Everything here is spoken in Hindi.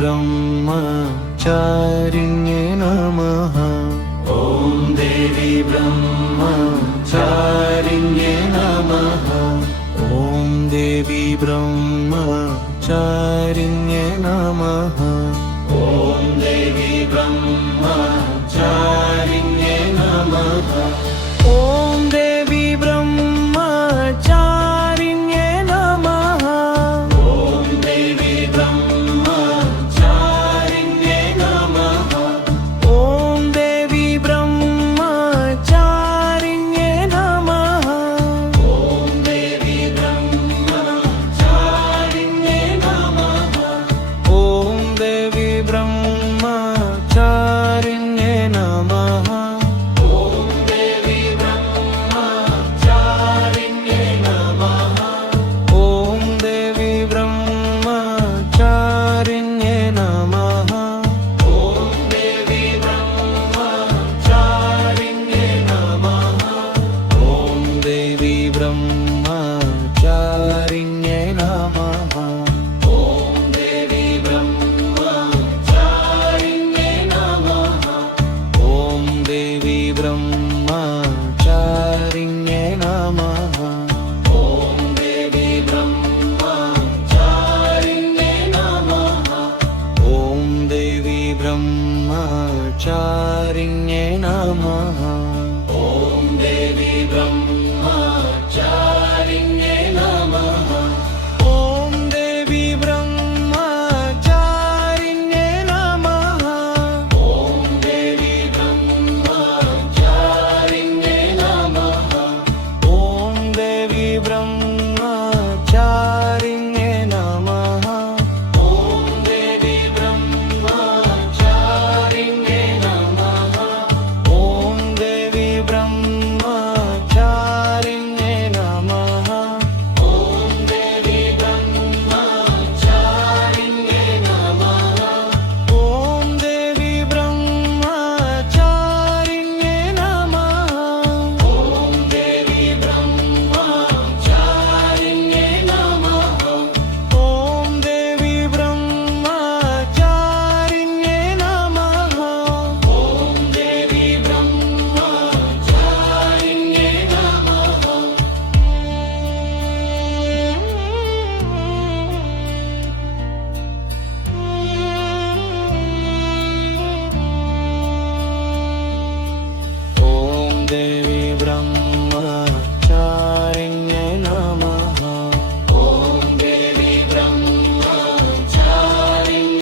ब्रह्मचारिण्ये नमः। ॐ देवी ब्रह्मचारिण्ये नमः। ॐ देवी ब्रह्मचारिण्ये नमः। ॐ देवी ब्रह्मचारिण्ये नमः। ॐ देवी ब्रह्मचारिण्ये नमः। ॐ देवी ब्रह्मचारिण्ये नमः। ॐ देवी ब्रह्मचारिण्ये नमः। ॐ देवी ब्रह्मचारिण्ये नमः। ॐ देवी ब्रह्मचारिण्ये नमः। ब्रह्म